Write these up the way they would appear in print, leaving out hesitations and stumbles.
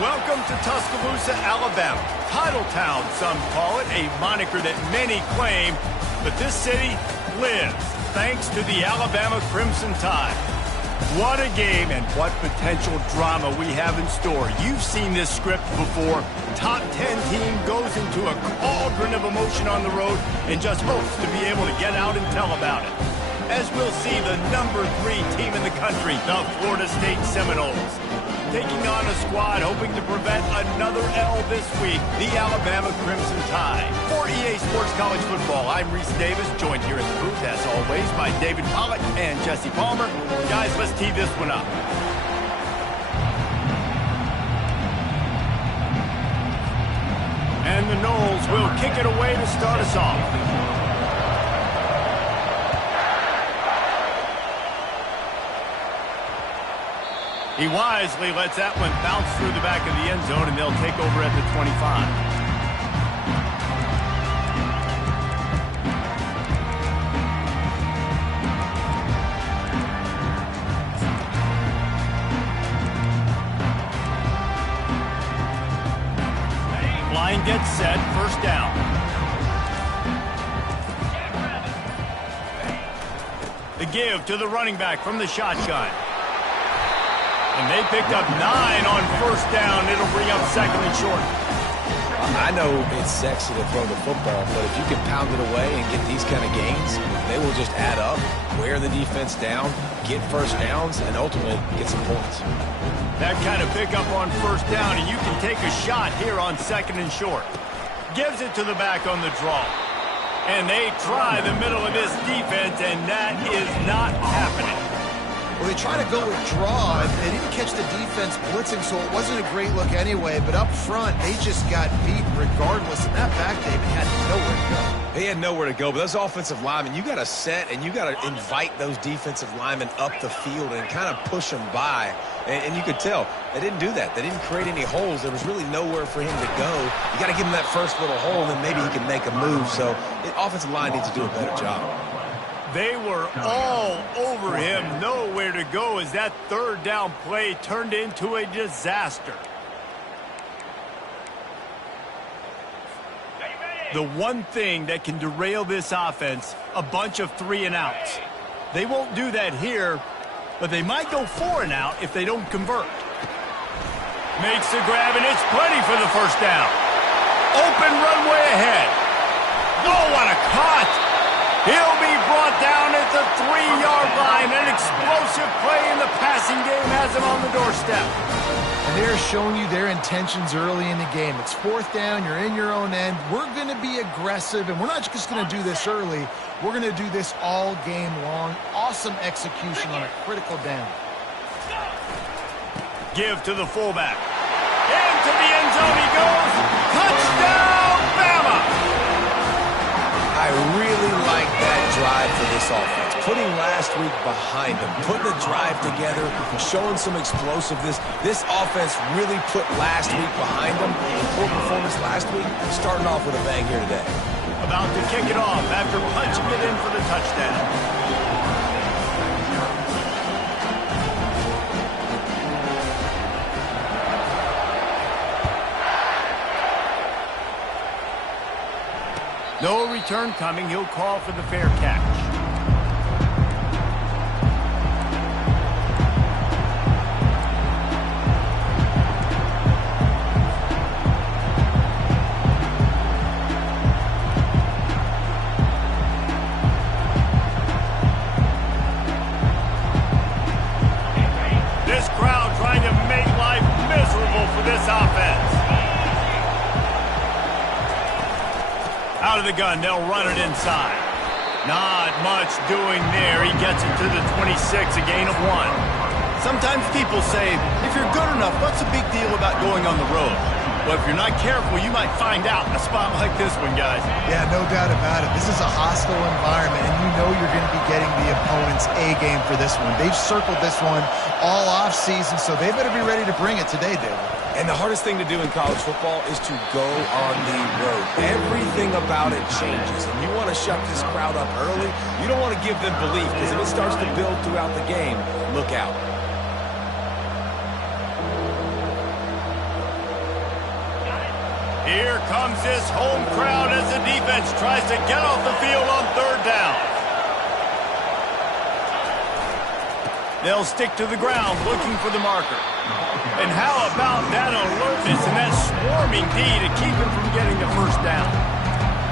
Welcome to Tuscaloosa, Alabama. Title Town, some call it, a moniker that many claim, but this city lives thanks to the Alabama Crimson Tide. What a game and what potential drama we have in store. You've seen this script before. Top 10 team goes into a cauldron of emotion on the road and just hopes to be able to get out and tell about it. As we'll see, the number 3 team in the country, the Florida State Seminoles, taking on a squad hoping to prevent another L this week, the Alabama Crimson Tide. For EA Sports College Football, I'm Reese Davis, joined here in the booth, as always, by David Pollack and Jesse Palmer. Guys, let's tee this one up. And the Noles will kick it away to start us off. He wisely lets that one bounce through the back of the end zone, and they'll take over at the 25. Line gets set, first down. The give to the running back from the shotgun. And they picked up 9 on first down. It'll bring up second and short. I know it's sexy to throw the football, but if you can pound it away and get these kind of gains, they will just add up, wear the defense down, get first downs, and ultimately get some points. That kind of pickup on first down, and you can take a shot here on second and short. Gives it to the back on the draw. And they try the middle of this defense, and that is not happening. Well, they tried to go with draw, and they didn't catch the defense blitzing, so it wasn't a great look anyway. But up front, they just got beat regardless. And that back, David, had nowhere to go. He had nowhere to go, but those offensive linemen, you got to set and you got to invite those defensive linemen up the field and kind of push them by. And you could tell they didn't do that. They didn't create any holes. There was really nowhere for him to go. You got to give him that first little hole, and then maybe he can make a move. So the offensive line needs to do a better job. They were all over him, nowhere to go, as that third down play turned into a disaster. The one thing that can derail this offense, a bunch of 3 and outs. They won't do that here, but they might go 4 and out if they don't convert. Makes the grab, and it's plenty for the first down. Open runway ahead. Oh, what a cut! He'll be brought down at the 3-yard line. An explosive play in the passing game has him on the doorstep. And they're showing you their intentions early in the game. It's 4th down. You're in your own end. We're going to be aggressive, and we're not just going to do this early. We're going to do this all game long. Awesome execution on a critical down. Give to the fullback. Into the end zone he goes. Touchdown, Bama! I really like that drive for this offense. Putting last week behind them, putting the drive together, showing some explosiveness. This offense really put last week behind them. Poor performance last week, starting off with a bang here today. About to kick it off after punching it in for the touchdown. No return coming. He'll call for the fair catch. This crowd trying to make life miserable for this offense. Out of the gun, they'll run it inside. Not much doing there. He gets it to the 26, a gain of 1. Sometimes people say, if you're good enough, what's the big deal about going on the road? Well, if you're not careful, you might find out in a spot like this one, guys. Yeah, no doubt about it. This is a hostile environment, and you know you're going to be getting the opponent's A game for this one. They've circled this one all offseason, so they better be ready to bring it today, David. And the hardest thing to do in college football is to go on the road. Everything about it changes, and you want to shut this crowd up early. You don't want to give them belief, because if it starts to build throughout the game, look out. Here comes this home crowd as the defense tries to get off the field on third down. They'll stick to the ground looking for the marker. And how about that alertness and that swarming D to keep him from getting the first down?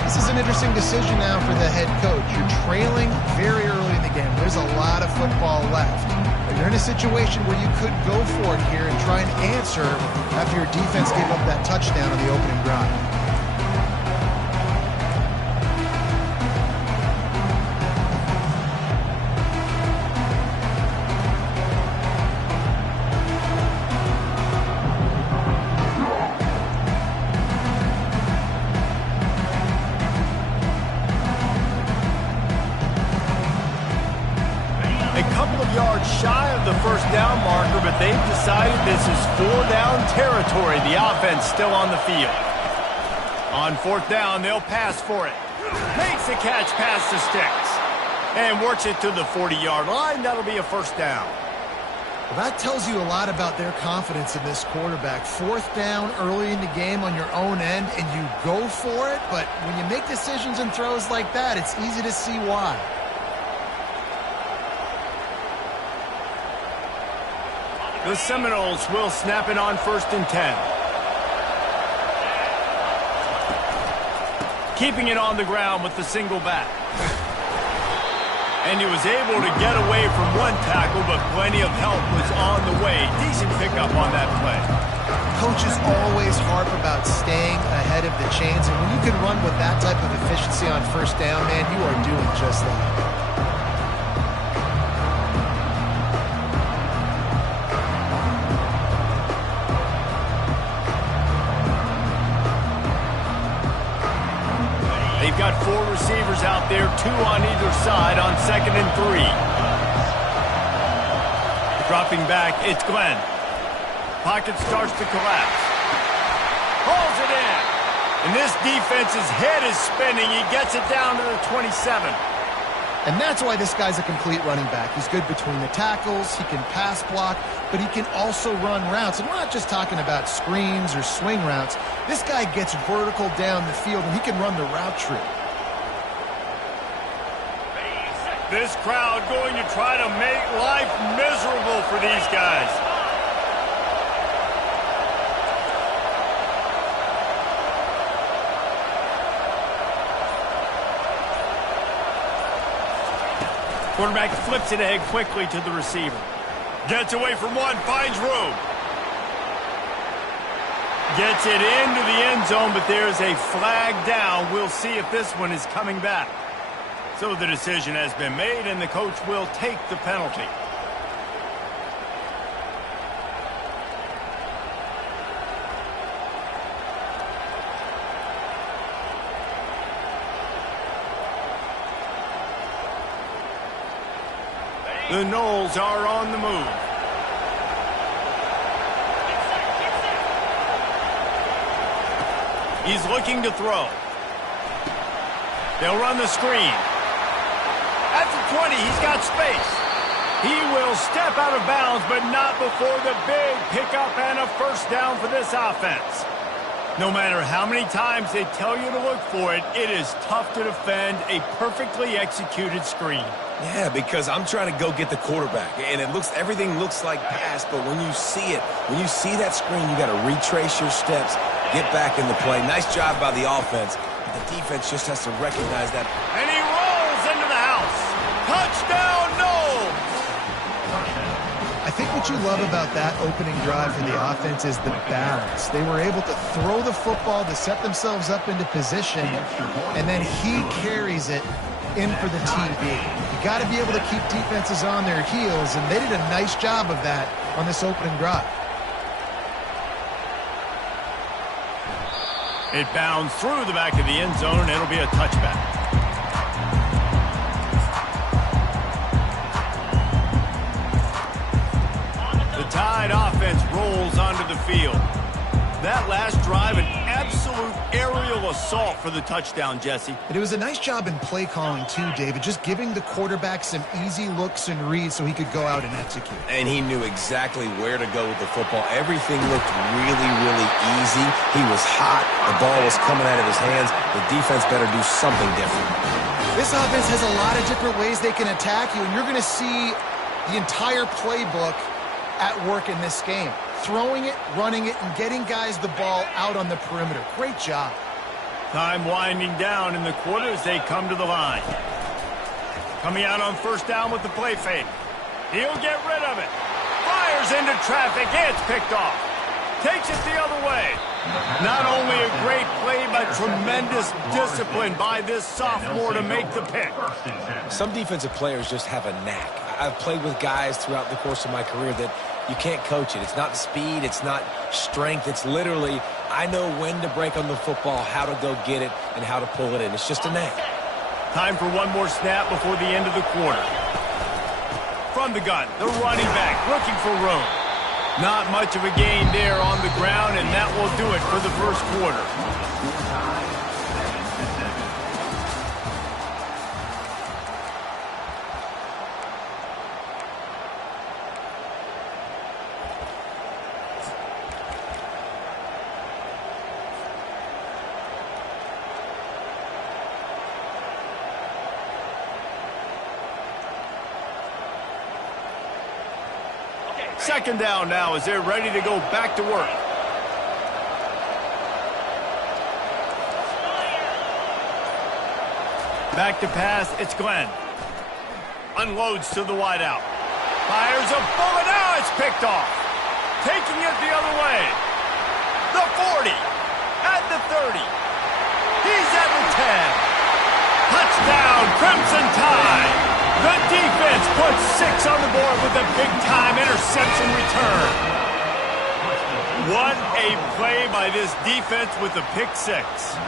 This is an interesting decision now for the head coach. You're trailing very early in the game. There's a lot of football left. But you're in a situation where you could go for it here and try and answer after your defense gave up that touchdown on the opening drive. Shy of the first down marker, but they've decided this is 4-down territory. The offense still on the field. On fourth down, they'll pass for it. Makes the catch past the sticks. And works it to the 40-yard line. That'll be a first down. Well, that tells you a lot about their confidence in this quarterback. Fourth down early in the game on your own end, and you go for it. But when you make decisions and throws like that, it's easy to see why. The Seminoles will snap it on 1st and 10. Keeping it on the ground with the single back. And he was able to get away from one tackle, but plenty of help was on the way. Decent pickup on that play. Coaches always harp about staying ahead of the chains, and when you can run with that type of efficiency on first down, man, you are doing just that. They've got 4 receivers out there, 2 on either side on 2nd and 3. Dropping back, it's Glenn. Pocket starts to collapse. Hauls it in. And this defense's head is spinning. He gets it down to the 27. And that's why this guy's a complete running back. He's good between the tackles, he can pass block, but he can also run routes. And we're not just talking about screens or swing routes. This guy gets vertical down the field, and he can run the route tree. This crowd going to try to make life miserable for these guys. Quarterback flips it ahead quickly to the receiver. Gets away from one, finds room. Gets it into the end zone, but there's a flag down. We'll see if this one is coming back. So the decision has been made, and the coach will take the penalty. The Noles are on the move. He's looking to throw. They'll run the screen. At the 20, he's got space. He will step out of bounds, but not before the big pickup and a first down for this offense. No matter how many times they tell you to look for it, it is tough to defend a perfectly executed screen. Yeah, because I'm trying to go get the quarterback, and everything looks like pass, but when you see it, when you see that screen, you got to retrace your steps, get back in the play. Nice job by the offense. The defense just has to recognize that. And he rolls into the house. Touchdown, Noles! I think what you love about that opening drive for the offense is the balance. They were able to throw the football to set themselves up into position, and then he carries it in for the TD. You got to be able to keep defenses on their heels, and they did a nice job of that on this opening drive. It bounds through the back of the end zone, and it'll be a touchback. The Tide offense rolls onto the field. That last drive, an absolute aerial assault for the touchdown, Jesse. And it was a nice job in play calling too, David, just giving the quarterback some easy looks and reads so he could go out and execute. And he knew exactly where to go with the football. Everything looked really, really easy. He was hot. The ball was coming out of his hands. The defense better do something different. This offense has a lot of different ways they can attack you, and you're going to see the entire playbook at work in this game. Throwing it, running it, and getting guys the ball out on the perimeter. Great job. Time winding down in the quarter as they come to the line. Coming out on first down with the play fake. He'll get rid of it. Fires into traffic. It's picked off. Takes it the other way. Not only a great play, but tremendous discipline by this sophomore to make the pick. Some defensive players just have a knack. I've played with guys throughout the course of my career that you can't coach it. It's not speed. It's not strength. It's literally, I know when to break on the football, how to go get it, and how to pull it in. It's just a knack. Time for one more snap before the end of the quarter. From the gun, the running back looking for room. Not much of a gain there on the ground, and that will do it for the first quarter. Second down now as they're ready to go back to work. Back to pass, it's Glenn. Unloads to the wideout. Fires a bullet, now it's picked off. Taking it the other way. The 40, at the 30. He's at the 10. Touchdown, Crimson Tide. The defense puts 6 on the board with a big-time interception return. What a play by this defense with a pick 6.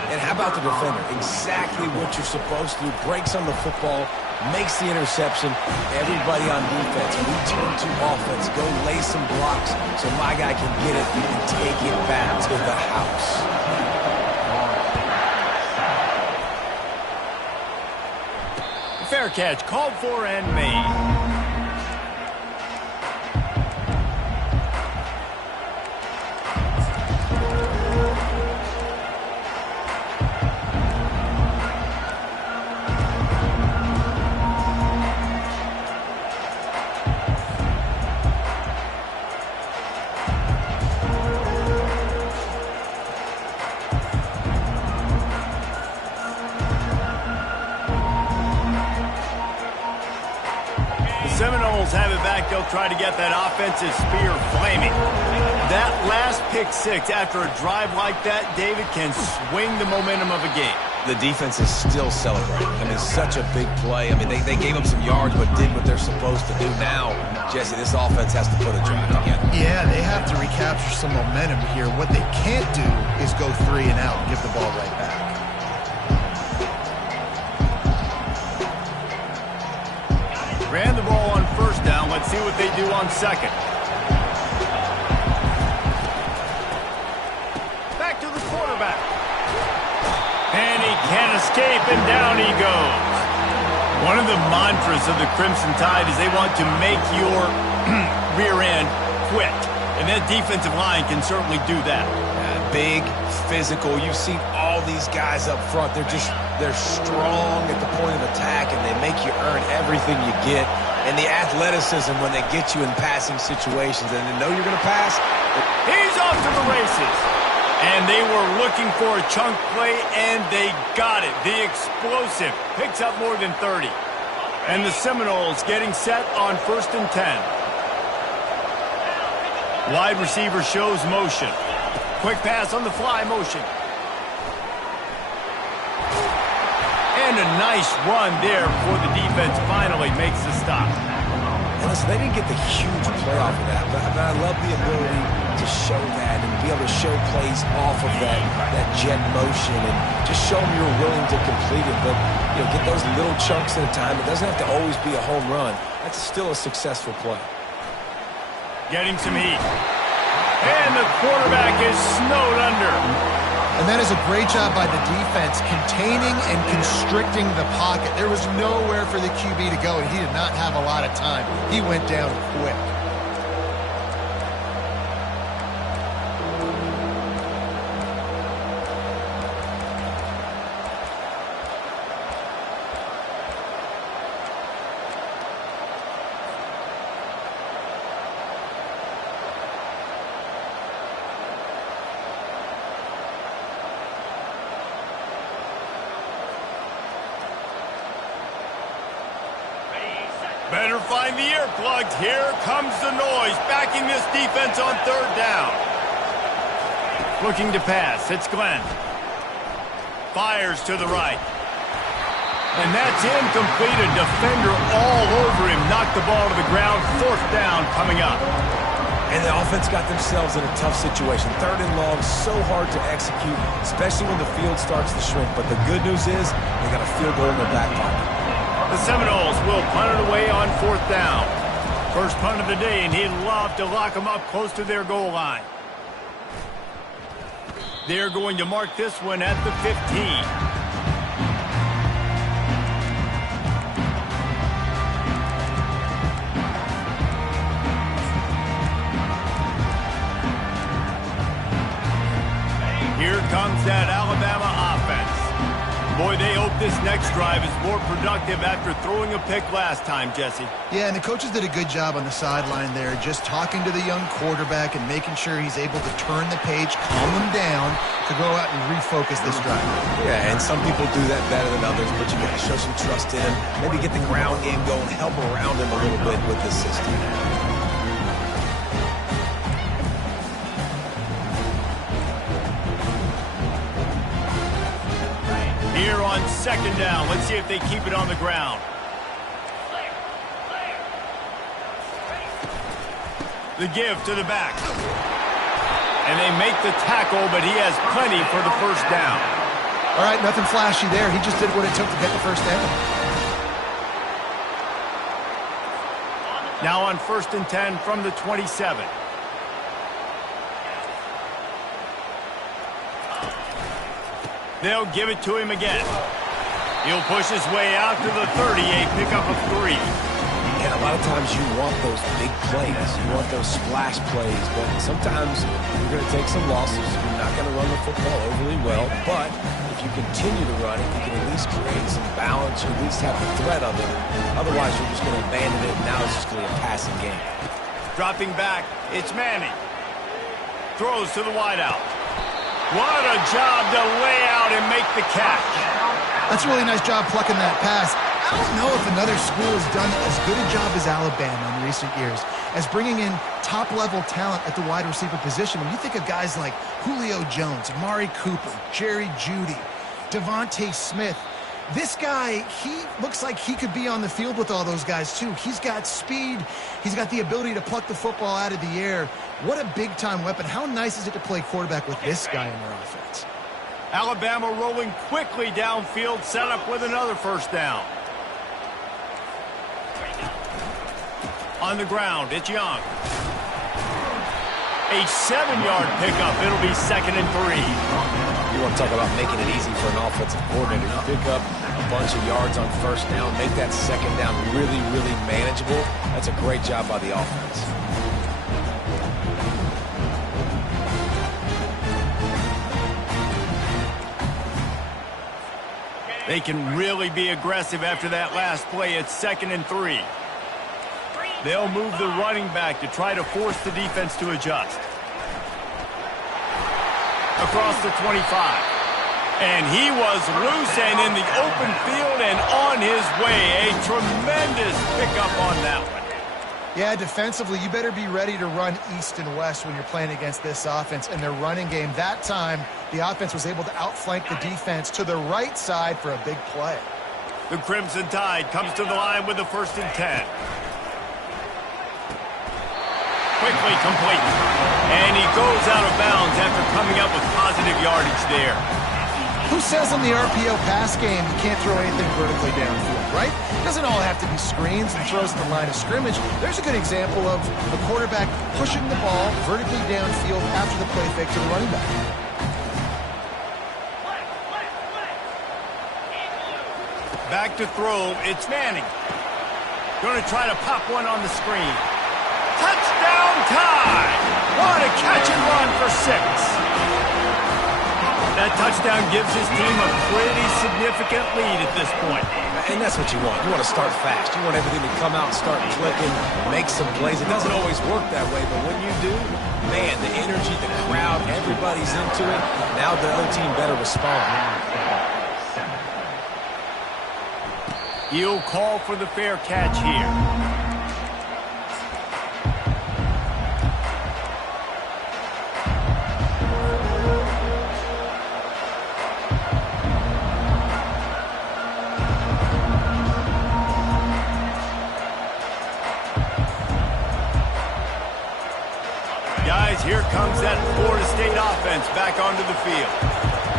And how about the defender? Exactly what you're supposed to do. Breaks on the football, makes the interception. Everybody on defense, return to offense. Go lay some blocks so my guy can get it and take it back to the house. Fair catch, called for and made. Seminoles have it back. They'll try to get that offensive spear flaming. That last pick 6 after a drive like that, David, can swing the momentum of a game. The defense is still celebrating. I mean, such a big play. I mean, they gave up some yards but did what they're supposed to do. Now, Jesse, this offense has to put a drive together. Yeah, they have to recapture some momentum here. What they can't do is go 3 and out and give the ball right back. Ran the ball on first down. Let's see what they do on second. Back to the quarterback. And he can't escape, and down he goes. One of the mantras of the Crimson Tide is they want to make your rear end quit. And that defensive line can certainly do that. Big, physical. You've seen all these guys up front. They're strong at the point of attack, and they make you earn everything you get. And the athleticism when they get you in passing situations and they know you're going to pass. He's off to the races. And they were looking for a chunk play, and they got it. The explosive picks up more than 30. And the Seminoles getting set on 1st and 10. Wide receiver shows motion. Quick pass on the fly motion. And a nice run there before the defense finally makes the stop. And listen, they didn't get the huge play off of that, but I love the ability to show that and be able to show plays off of that jet motion and just show them you're willing to complete it. But, you know, get those little chunks at a time. It doesn't have to always be a home run. That's still a successful play. Getting some heat. And the quarterback is snowed under. And that is a great job by the defense, containing and constricting the pocket. There was nowhere for the QB to go, and he did not have a lot of time. He went down quick. Better find the earplugs. Here comes the noise, backing this defense on third down. Looking to pass. It's Glenn. Fires to the right. And that's incomplete. A defender all over him. Knocked the ball to the ground. Fourth down coming up. And the offense got themselves in a tough situation. Third and long, so hard to execute, especially when the field starts to shrink. But the good news is they got a field goal in their back pocket. The Seminoles will punt it away on fourth down. First punt of the day, and he'd love to lock them up close to their goal line. They're going to mark this one at the 15. Here comes that Alabama offense. Boy, they hope this next drive is more productive after throwing a pick last time, Jesse. Yeah, and the coaches did a good job on the sideline there, just talking to the young quarterback and making sure he's able to turn the page, calm him down to go out and refocus this drive. Yeah, and some people do that better than others, but you got to show some trust in him. Maybe get the ground game going, help around him a little bit with this system. Here on second down, let's see if they keep it on the ground. The give to the back. And they make the tackle, but he has plenty for the first down. All right, nothing flashy there. He just did what it took to get the first down. Now on 1st and 10 from the 27. They'll give it to him again. He'll push his way out to the 30, a pickup of 3. And a lot of times you want those big plays. You want those splash plays, but sometimes you're going to take some losses. You're not going to run the football overly well, but if you continue to run it, you can at least create some balance. You at least have the threat of it. Otherwise, you're just going to abandon it, and now it's just going to be a passing game. Dropping back, it's Manning. Throws to the wideout. What a job to lay out and make the catch. That's a really nice job plucking that pass. I don't know if another school has done as good a job as Alabama in recent years as bringing in top-level talent at the wide receiver position. When you think of guys like Julio Jones, Amari Cooper, Jerry Jeudy, Devontae Smith, this guy, he looks like he could be on the field with all those guys too. He's got speed. He's got the ability to pluck the football out of the air. What a big-time weapon. How nice is it to play quarterback with this guy in their offense? Alabama rolling quickly downfield, set up with another first down. On the ground, it's Young. A 7-yard pickup. It'll be 2nd and 3. You want to talk about making it easy for an offensive coordinator. You pick up a bunch of yards on first down, make that second down really, really manageable. That's a great job by the offense. They can really be aggressive after that last play. It's 2nd and 3. They'll move the running back to try to force the defense to adjust. Across the 25. And he was loose and in the open field and on his way. A tremendous pickup on that one. Yeah, defensively, you better be ready to run east and west when you're playing against this offense. And their running game, that time, the offense was able to outflank the defense to the right side for a big play. The Crimson Tide comes to the line with the 1st and 10. Quickly complete. And he goes out of bounds after coming up with positive yardage there. Who says in the RPO pass game you can't throw anything vertically downfield, right? It doesn't all have to be screens and throws at the line of scrimmage. There's a good example of a quarterback pushing the ball vertically downfield after the play fake to the running back. Back to throw, it's Manning. Going to try to pop one on the screen. Touchdown time! What a catch and run for 6. That touchdown gives his team a pretty significant lead at this point. And that's what you want. You want to start fast. You want everything to come out and start clicking, make some plays. It doesn't always work that way, but when you do, man, the energy, the crowd, everybody's into it. Now the other team better respond. He'll call for the fair catch here. Guys, here comes that Florida State offense back onto the field.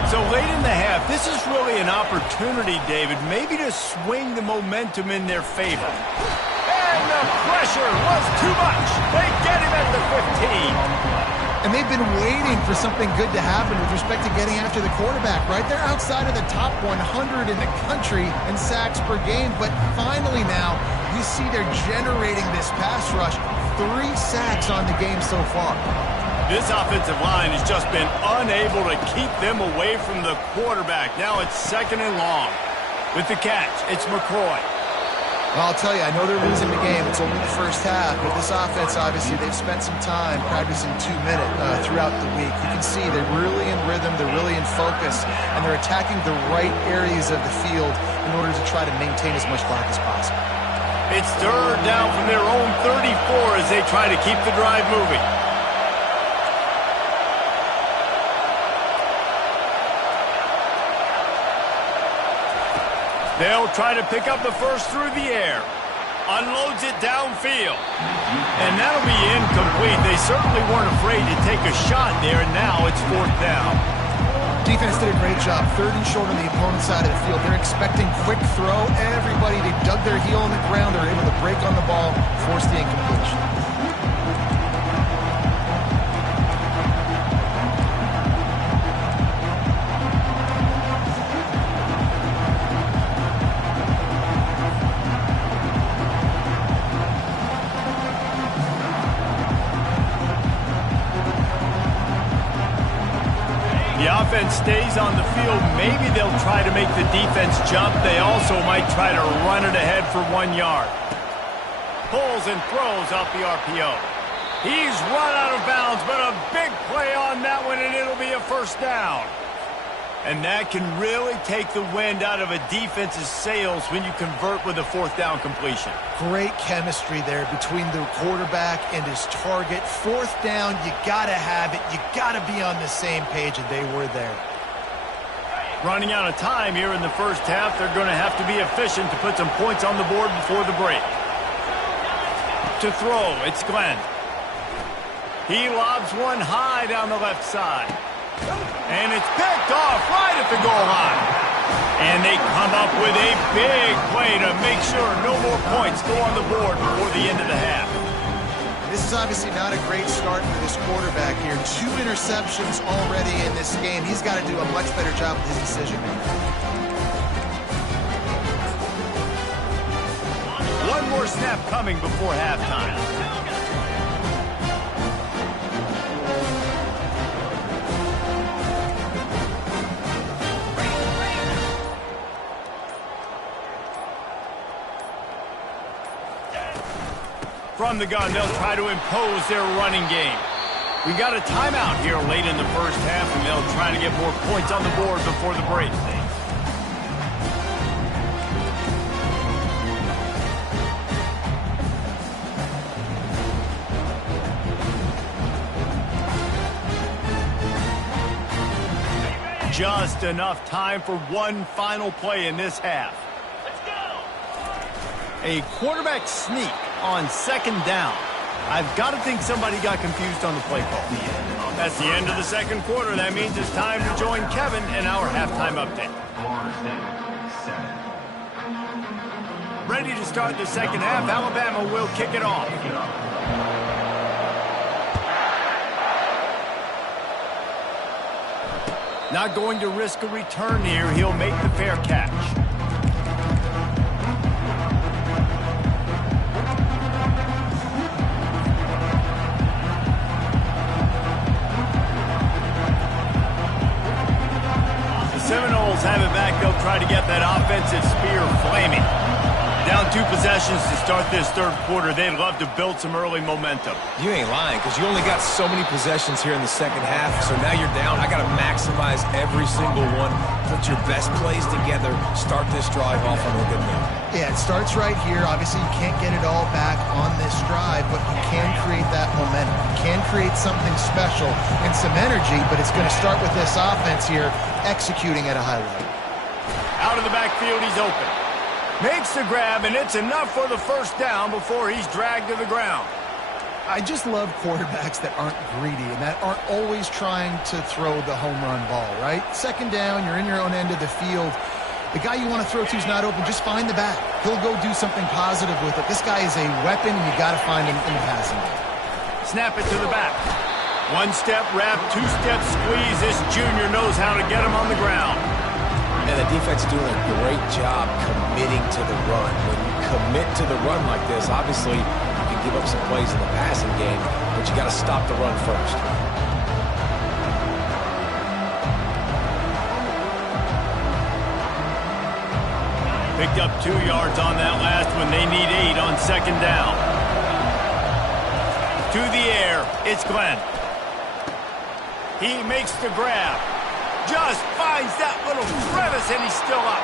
So late in the half, this is really an opportunity, David, maybe to swing the momentum in their favor. And the pressure was too much. They get him at the 15. And they've been waiting for something good to happen with respect to getting after the quarterback, right? They're outside of the top 100 in the country in sacks per game, but finally now you see they're generating this pass rush. 3 sacks on the game so far. This offensive line has just been unable to keep them away from the quarterback. Now it's 2nd and long. With the catch, it's McCoy. Well, I'll tell you, I know they're losing the game. It's only the first half, but this offense, obviously, they've spent some time practicing 2-minute throughout the week. You can see they're really in rhythm, they're really in focus, and they're attacking the right areas of the field in order to try to maintain as much clock as possible. It's 3rd down from their own 34 as they try to keep the drive moving. They'll try to pick up the first through the air. Unloads it downfield. And that'll be incomplete. They certainly weren't afraid to take a shot there, and now it's 4th down. Defense did a great job. 3rd and short on the opponent's side of the field. They're expecting quick throw. Everybody, they dug their heel in the ground. They're able to break on the ball, force the incompletion. The offense stays on the field. Maybe they'll try to make the defense jump. They also might try to run it ahead for 1 yard. Pulls and throws off the RPO. He's run out of bounds, but a big play on that one, and it'll be a 1st down. And that can really take the wind out of a defense's sails when you convert with a 4th down completion. Great chemistry there between the quarterback and his target. 4th down, you got to have it. You got to be on the same page, and they were there. Running out of time here in the first half, they're going to have to be efficient to put some points on the board before the break. To throw, it's Glenn. He lobs one high down the left side. And it's picked off right at the goal line. And they come up with a big play to make sure no more points go on the board before the end of the half. This is obviously not a great start for this quarterback here. 2 interceptions already in this game. He's got to do a much better job with his decision making. One more snap coming before halftime. From the gun, they'll try to impose their running game. We got a timeout here late in the first half, and they'll try to get more points on the board before the break. Just enough time for one final play in this half. Let's go! A quarterback sneak on 2nd down. I've got to think somebody got confused on the play call. That's the end of the second quarter. That means it's time to join Kevin in our halftime update. Ready to start the second half. Alabama will kick it off. Not going to risk a return here. He'll make the fair catch. Seminoles have it back. They'll try to get that offensive spear flaming. Down 2 possessions to start this third quarter. They'd love to build some early momentum. You ain't lying, because you only got so many possessions here in the second half, so now you're down. I got to maximize every single one. Put your best plays together. Start this drive off on a good note. Yeah, it starts right here. Obviously, you can't get it all back on this drive, but you can create that momentum. You can create something special and some energy, but it's going to start with this offense here executing at a high level. Out of the backfield, he's open. Makes the grab, and it's enough for the first down before he's dragged to the ground. I just love quarterbacks that aren't greedy and that aren't always trying to throw the home run ball, right? Second down, you're in your own end of the field. The guy you want to throw to is not open. Just find the back. He'll go do something positive with it. This guy is a weapon, and you got to find him in the passing game. Snap it to the back. 1-step wrap, 2-step squeeze. This junior knows how to get him on the ground. And the defense doing a great job committing to the run. When you commit to the run like this, obviously you can give up some plays in the passing game, but you got to stop the run first. Picked up 2 yards on that last one. They need 8 on second down. To the air, it's Glenn. He makes the grab. Just finds that little crevice, and he's still up.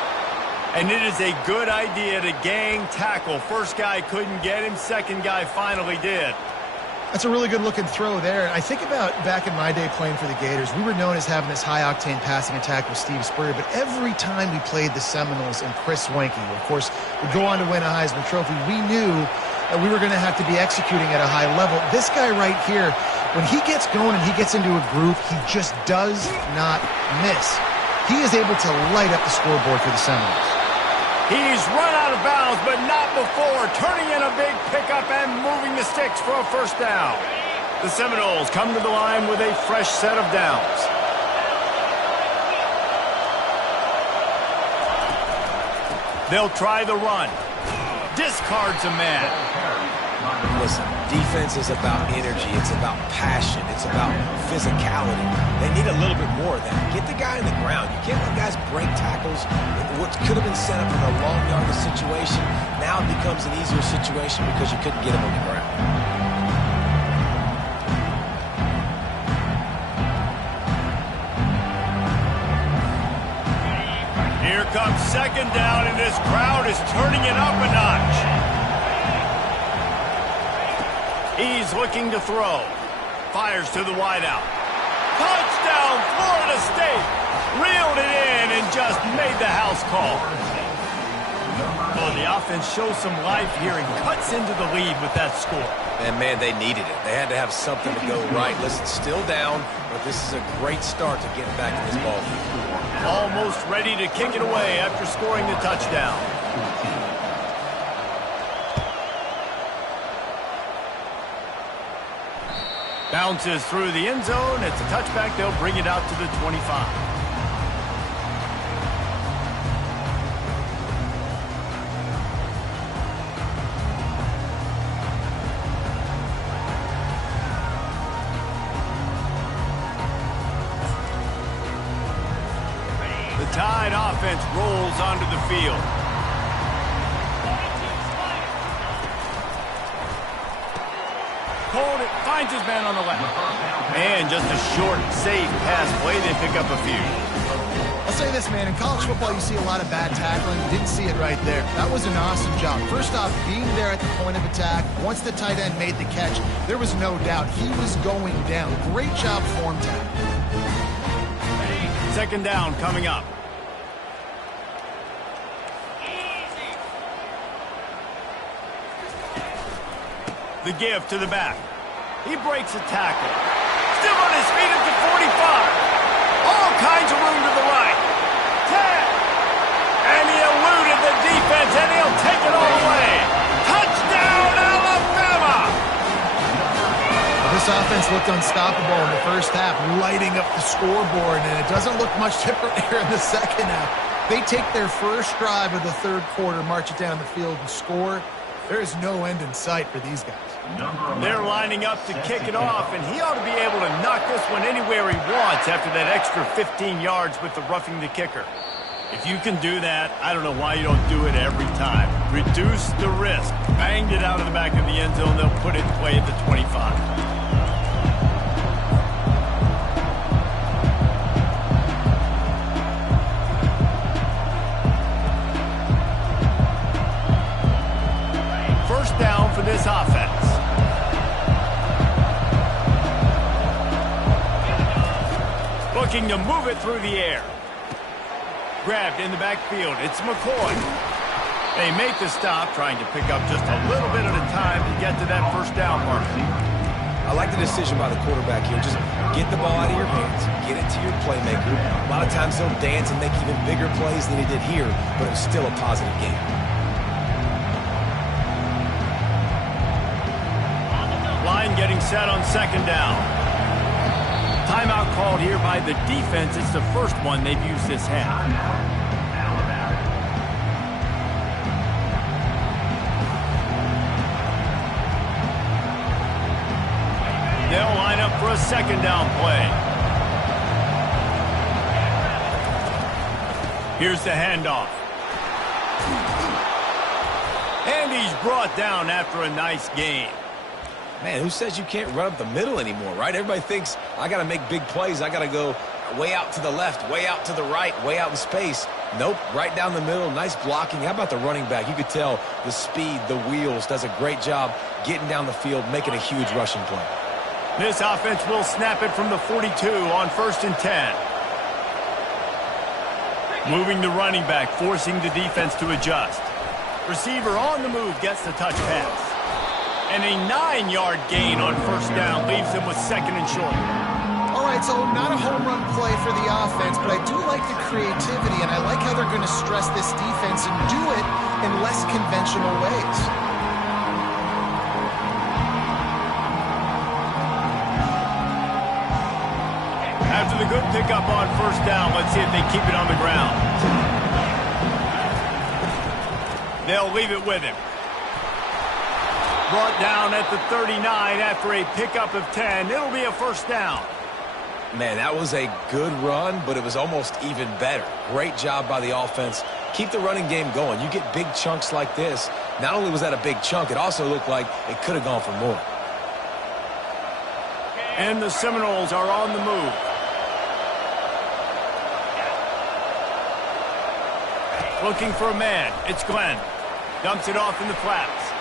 And it is a good idea to gang tackle. First guy couldn't get him. Second guy finally did. That's a really good-looking throw there. I think about back in my day playing for the Gators, we were known as having this high-octane passing attack with Steve Spurrier, but every time we played the Seminoles and Chris Wenke, of course, would go on to win a Heisman Trophy, we knew that we were going to have to be executing at a high level. This guy right here, when he gets going and he gets into a groove, he just does not miss. He is able to light up the scoreboard for the Seminoles. He's run out of bounds, but not before. Turning in a big pickup and moving the sticks for a first down. The Seminoles come to the line with a fresh set of downs. They'll try the run. Discards a man. Listen, defense is about energy. It's about passion. It's about physicality. They need a little bit more of that. Get the guy on the ground. You can't let guys break tackles. What could have been set up in a long yardage situation, now it becomes an easier situation because you couldn't get him on the ground. Here comes second down, and this crowd is turning it up a notch. He's looking to throw. Fires to the wideout. Touchdown, Florida State. Reeled it in and just made the house call. Oh, the offense shows some life here and cuts into the lead with that score. And, man, they needed it. They had to have something to go right. Listen, still down, but this is a great start to getting back in this ball game. Almost ready to kick it away after scoring the touchdown. Bounces through the end zone. It's a touchback. They'll bring it out to the 25. The Tide offense rolls onto the field. Hold it, finds his man on the left. And just a short, safe pass play. They pick up a few. I'll say this, man. In college football, you see a lot of bad tackling. You didn't see it right there. That was an awesome job. First off, being there at the point of attack. Once the tight end made the catch, there was no doubt he was going down. Great job form tackle. Second down coming up. The give to the back. He breaks a tackle. Still on his feet at the 45. All kinds of room to the right. 10. And he eluded the defense, and he'll take it all the way. Touchdown, Alabama! This offense looked unstoppable in the first half, lighting up the scoreboard, and it doesn't look much different here in the second half. They take their first drive of the third quarter, march it down the field, and score. There is no end in sight for these guys. They're lining up to kick it off, and he ought to be able to knock this one anywhere he wants after that extra 15 yards with the roughing the kicker. If you can do that, I don't know why you don't do it every time. Reduce the risk. Banged it out of the back of the end zone. They'll put it in play at the 25. Down for this offense. Looking to move it through the air. Grabbed in the backfield. It's McCoy. They make the stop, trying to pick up just a little bit at a time to get to that first down mark. I like the decision by the quarterback here. Just get the ball out of your hands. Get it to your playmaker. A lot of times he'll dance and make even bigger plays than he did here, but it was still a positive game. Line getting set on second down. Timeout called here by the defense. It's the first one they've used this half. They'll line up for a second down play. Here's the handoff. And he's brought down after a nice gain. Man, who says you can't run up the middle anymore, right? Everybody thinks I got to make big plays. I got to go way out to the left, way out to the right, way out in space. Nope, right down the middle. Nice blocking. How about the running back? You could tell the speed, the wheels, does a great job getting down the field, making a huge rushing play. This offense will snap it from the 42 on 1st and 10. Moving the running back, forcing the defense to adjust. Receiver on the move gets the touch pass. And a 9-yard gain on first down leaves them with second and short. All right, so not a home run play for the offense, but I do like the creativity, and I like how they're going to stress this defense and do it in less conventional ways. After the good pickup on first down, let's see if they keep it on the ground. They'll leave it with him. Brought down at the 39 after a pickup of 10. It'll be a first down. Man, that was a good run, but it was almost even better. Great job by the offense. Keep the running game going. You get big chunks like this. Not only was that a big chunk, it also looked like it could have gone for more. And the Seminoles are on the move. Looking for a man. It's Glenn. Dumps it off in the flats.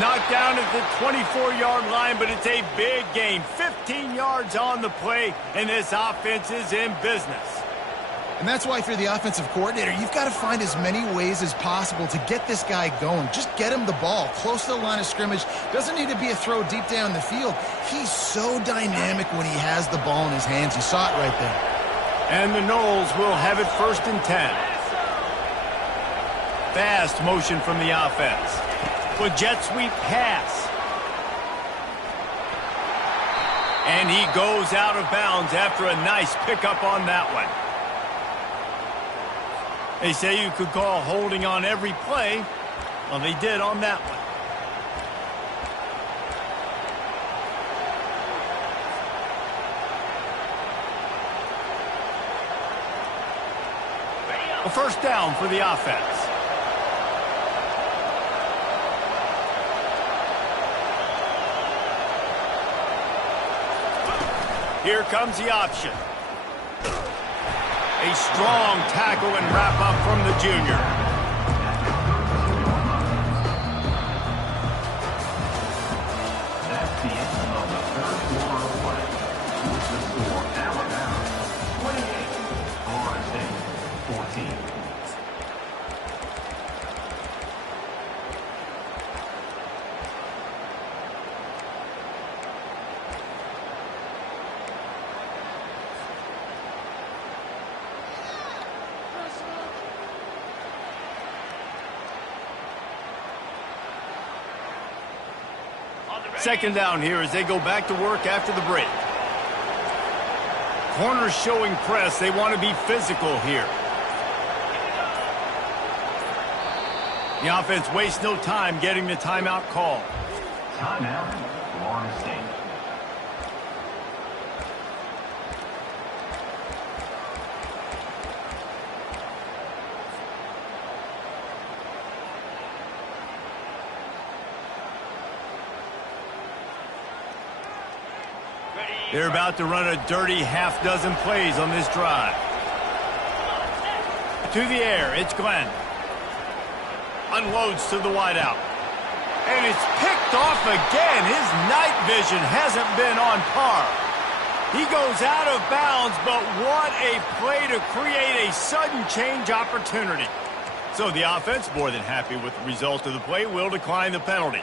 Knocked down at the 24-yard line, but it's a big gain. 15 yards on the play, and this offense is in business. And that's why, if you're the offensive coordinator, you've got to find as many ways as possible to get this guy going. Just get him the ball close to the line of scrimmage. Doesn't need to be a throw deep down the field. He's so dynamic when he has the ball in his hands. You saw it right there. And the Noles will have it 1st and 10. Fast motion from the offense. With jet sweep pass. And he goes out of bounds after a nice pickup on that one. They say you could call holding on every play. Well, they did on that one. A first down for the offense. Here comes the option. A strong tackle and wrap up from the junior. That's the end of the third quarter of play. With the score, Alabama 28, Florida State 14. Second down here as they go back to work after the break. Corners showing press. They want to be physical here. The offense wastes no time getting the timeout call. Timeout, Florida State. They're about to run a dirty half-dozen plays on this drive. To the air, it's Glenn. Unloads to the wideout. And it's picked off again. His night vision hasn't been on par. He goes out of bounds, but what a play to create a sudden change opportunity. So the offense, more than happy with the result of the play, will decline the penalty.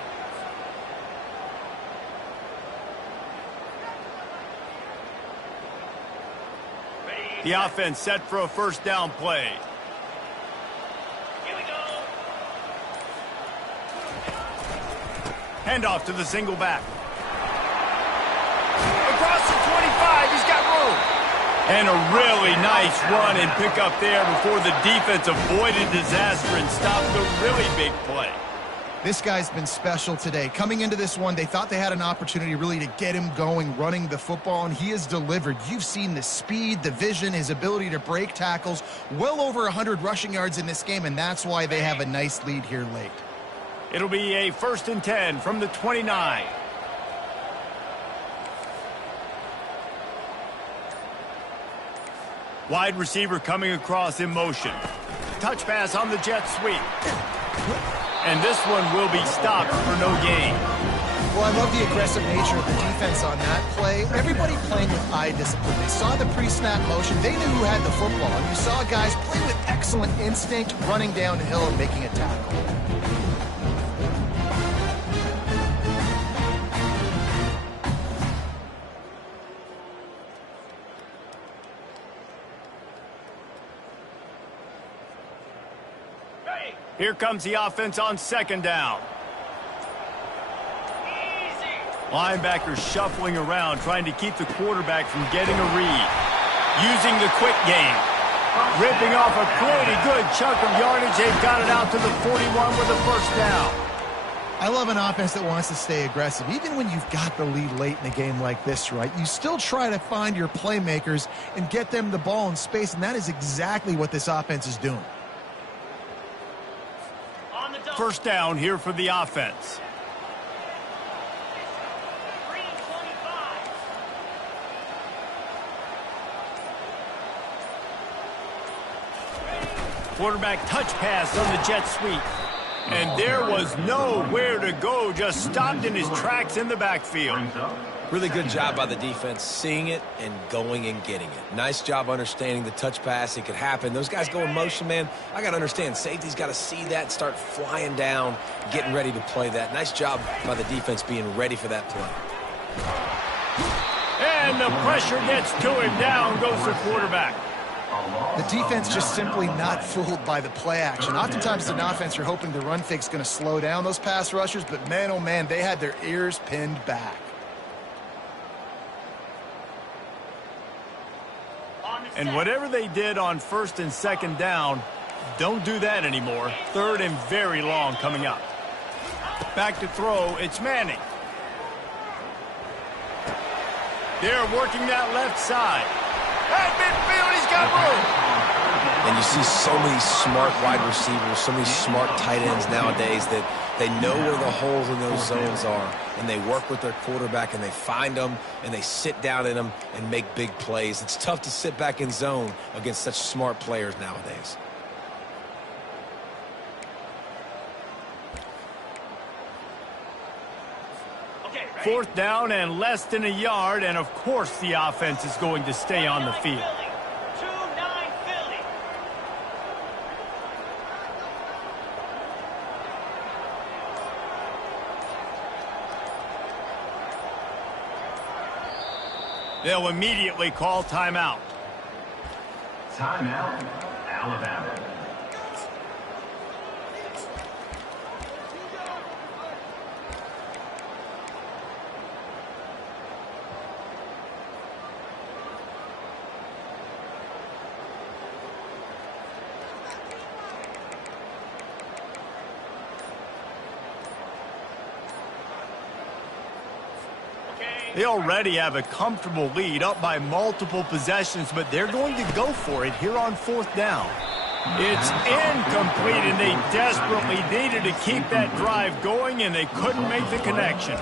The offense set for a first down play. Here we go. Handoff to the single back. Across the 25, he's got room. And a really nice run and pick up there before the defense avoided disaster and stopped the really big play. This guy's been special today. Coming into this one, they thought they had an opportunity really to get him going, running the football, and he has delivered. You've seen the speed, the vision, his ability to break tackles. Well over 100 rushing yards in this game, and that's why they have a nice lead here late. It'll be a 1st and 10 from the 29. Wide receiver coming across in motion. Touch pass on the jet sweep. And this one will be stopped for no gain. Well, I love the aggressive nature of the defense on that play. Everybody playing with eye discipline. They saw the pre-snap motion. They knew who had the football. And you saw guys play with excellent instinct, running downhill and making a tackle. Here comes the offense on second down. Linebackers shuffling around, trying to keep the quarterback from getting a read. Using the quick game. Ripping off a pretty good chunk of yardage. They've got it out to the 41 with a first down. I love an offense that wants to stay aggressive. Even when you've got the lead late in a game like this, right, you still try to find your playmakers and get them the ball in space, and that is exactly what this offense is doing. First down here for the offense. Quarterback touch pass on the jet sweep. And there was nowhere to go, just stopped in his tracks in the backfield. Really good job by the defense, seeing it and going and getting it. Nice job understanding the touch pass. It could happen. Those guys go in motion, man. I got to understand, safety's got to see that, start flying down, getting ready to play that. Nice job by the defense being ready for that play. And the pressure gets to him. Down goes the quarterback. The defense just simply not fooled by the play action. Oftentimes, an offense, you're hoping the run fake's going to slow down those pass rushers, but man, oh man, they had their ears pinned back. And whatever they did on first and second down, don't do that anymore. Third and very long coming up. Back to throw, it's Manning. They're working that left side. At midfield, he's got room. And you see so many smart wide receivers, so many smart tight ends nowadays that they know where the holes in those zones are, and they work with their quarterback, and they find them, and they sit down in them and make big plays. It's tough to sit back in zone against such smart players nowadays. Fourth down and less than a yard, and of course the offense is going to stay on the field. They'll immediately call timeout. Timeout, Alabama. They already have a comfortable lead, up by multiple possessions, but they're going to go for it here on 4th down. It's incomplete, and they desperately needed to keep that drive going, and they couldn't make the connection.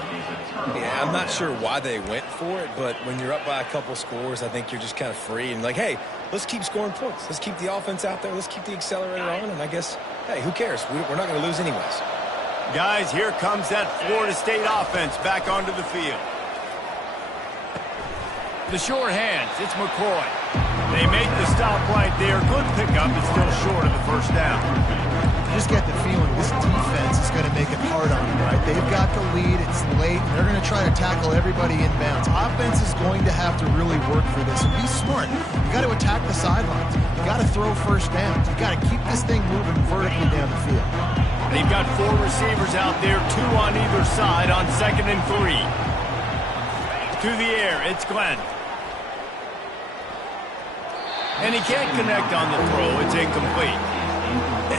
Yeah, I'm not sure why they went for it, but when you're up by a couple scores, I think you're just kind of free and like, hey, let's keep scoring points. Let's keep the offense out there. Let's keep the accelerator on, and I guess, hey, who cares? We're not going to lose anyways. Guys, here comes that Florida State offense back onto the field. The short hands, it's McCoy. They make the stop right there. Good pickup, but still short of the 1st down. You just get the feeling this defense is going to make it hard on them, right? They've got the lead, it's late, and they're going to try to tackle everybody inbounds. Offense is going to have to really work for this and be smart. You got to attack the sidelines. You got to throw 1st downs. You got to keep this thing moving vertically down the field. They've got 4 receivers out there, 2 on either side on 2nd and 3. To the air, it's Glenn. And he can't connect on the throw. It's incomplete.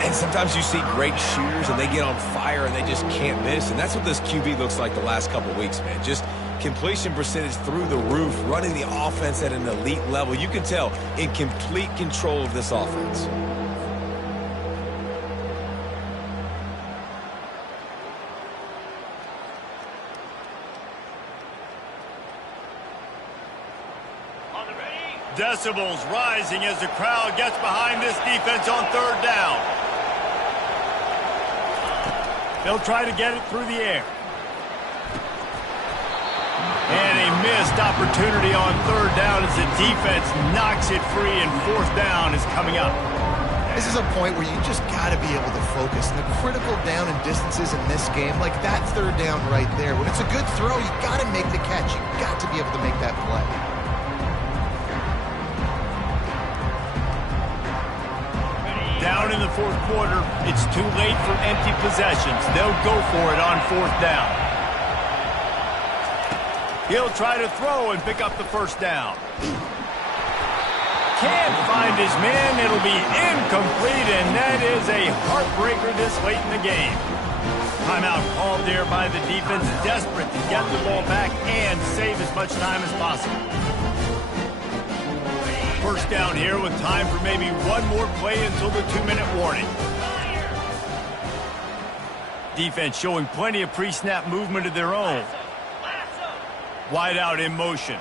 And sometimes you see great shooters, and they get on fire, and they just can't miss. And that's what this QB looks like the last couple weeks, man. Just completion percentage through the roof, running the offense at an elite level. You can tell in complete control of this offense. Decibels rising as the crowd gets behind this defense on 3rd down. They'll try to get it through the air. And a missed opportunity on 3rd down as the defense knocks it free, and 4th down is coming up. This is a point where you just got to be able to focus. The critical down and distances in this game, like that 3rd down right there. When it's a good throw, you got to make the catch. You got to be able to make that play. Down in the 4th quarter, it's too late for empty possessions. They'll go for it on 4th down. He'll try to throw and pick up the 1st down. Can't find his man. It'll be incomplete, and that is a heartbreaker this late in the game. Timeout called there by the defense, desperate to get the ball back and save as much time as possible. 1st down here with time for maybe one more play until the 2-minute warning. Defense showing plenty of pre-snap movement of their own. Wide out in motion.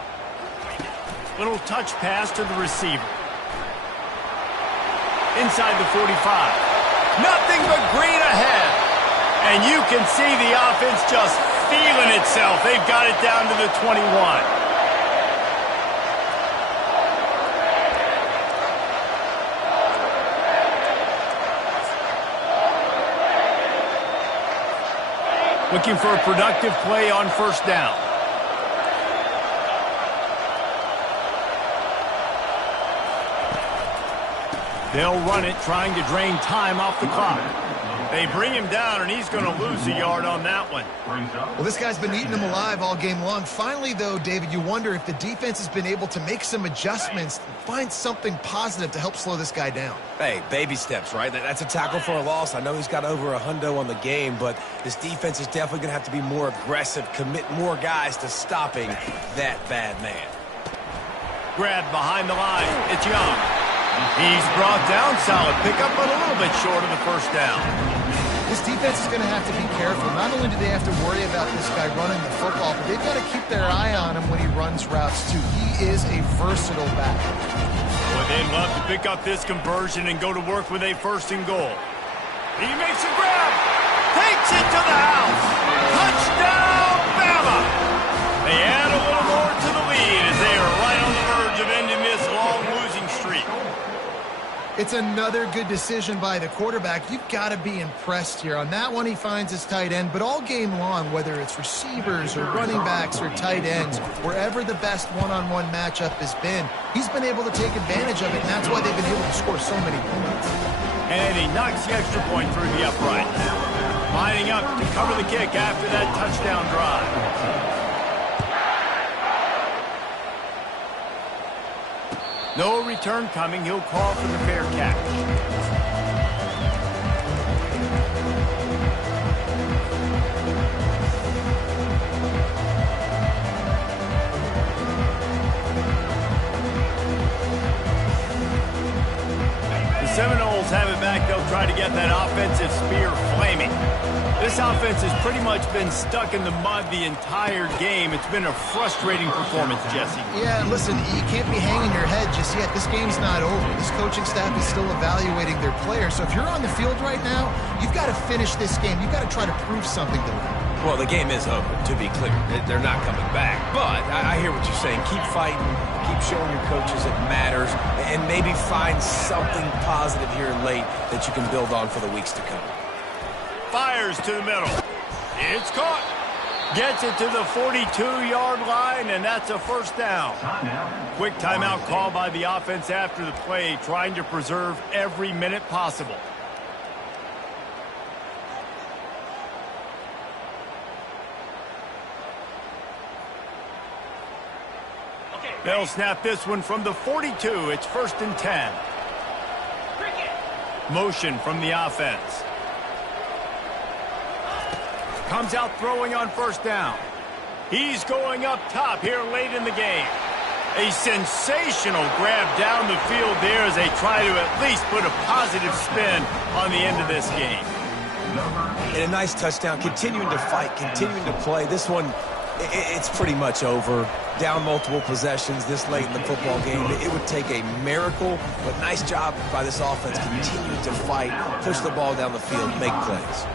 Little touch pass to the receiver. Inside the 45. Nothing but green ahead. And you can see the offense just feeling itself. They've got it down to the 21. Looking for a productive play on 1st down. They'll run it, trying to drain time off the clock. They bring him down, and he's going to lose a yard on that one. Well, this guy's been eating them alive all game long. Finally, though, David, you wonder if the defense has been able to make some adjustments, find something positive to help slow this guy down. Hey, baby steps, right? That's a tackle for a loss. I know he's got over a hundo on the game, but this defense is definitely going to have to be more aggressive, commit more guys to stopping that bad man. Grabbed behind the line. It's Young. He's brought down. Solid pickup, but a little bit short of the 1st down. This defense is going to have to be careful. Not only do they have to worry about this guy running the football, but they've got to keep their eye on him when he runs routes, too. He is a versatile back. Well, they'd love to pick up this conversion and go to work with a 1st and goal. He makes a grab. Takes it to the house. Touchdown, Bama! They add a little more to the lead as they are right on the verge of ending this long losing streak. It's another good decision by the quarterback. You've got to be impressed here. On that one, he finds his tight end, but all game long, whether it's receivers or running backs or tight ends, wherever the best one-on-one matchup has been, he's been able to take advantage of it, and that's why they've been able to score so many points. And he knocks the extra point through the upright. Lining up to cover the kick after that touchdown drive. No return coming. He'll call for the fair catch. Seminoles have it back. They'll try to get that offensive spear flaming. This offense has pretty much been stuck in the mud the entire game. It's been a frustrating performance, Jesse. Yeah, listen, you can't be hanging your head just yet. This game's not over. This coaching staff is still evaluating their players. So if you're on the field right now, you've got to finish this game. You've got to try to prove something to them. Well, the game is over, to be clear. They're not coming back. But I hear what you're saying. Keep fighting. Keep showing your coaches it matters. And maybe find something positive here late that you can build on for the weeks to come. Fires to the middle. It's caught. Gets it to the 42-yard line, and that's a first down. Quick timeout call by the offense after the play, trying to preserve every minute possible. They'll snap this one from the 42. It's 1st and 10. Motion from the offense. Comes out throwing on 1st down. He's going up top here late in the game. A sensational grab down the field there as they try to at least put a positive spin on the end of this game. And a nice touchdown, continuing to fight, continuing to play. This one, it's pretty much over. Down multiple possessions this late in the football game. It would take a miracle, but nice job by this offense continuing to fight, push the ball down the field, make plays.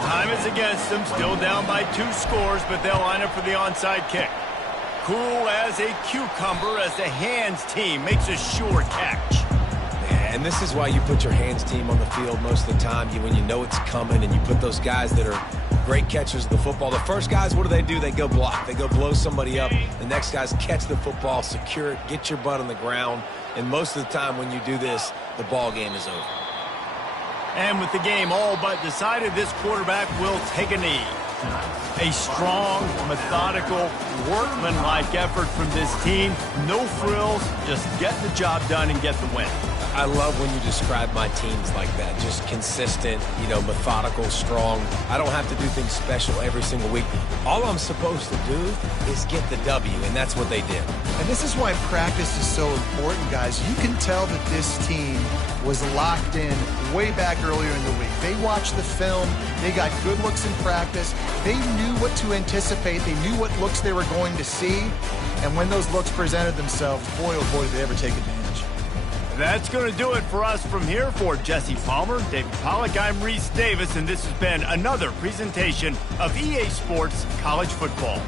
Time is against them, still down by 2 scores, but they'll line up for the onside kick. Cool as a cucumber as the hands team makes a sure catch. And this is why you put your hands team on the field most of the time. When you know it's coming and you put those guys that are great catchers of the football. The first guys, what do? They go block. They go blow somebody up. The next guys catch the football, secure it, get your butt on the ground. And most of the time when you do this, the ball game is over. And with the game all but decided, this quarterback will take a knee. A strong, methodical, workmanlike effort from this team. No frills, just get the job done and get the win. I love when you describe my teams like that. Just consistent, methodical, strong. I don't have to do things special every single week. All I'm supposed to do is get the W, and that's what they did. And this is why practice is so important, guys. You can tell that this team was locked in way back earlier in the week. They watched the film. They got good looks in practice. They knew what to anticipate. They knew what looks they were going to see. And when those looks presented themselves, boy, oh boy, did they ever take advantage. That's going to do it for us from here. For Jesse Palmer, David Pollack, I'm Reese Davis, and this has been another presentation of EA Sports College Football.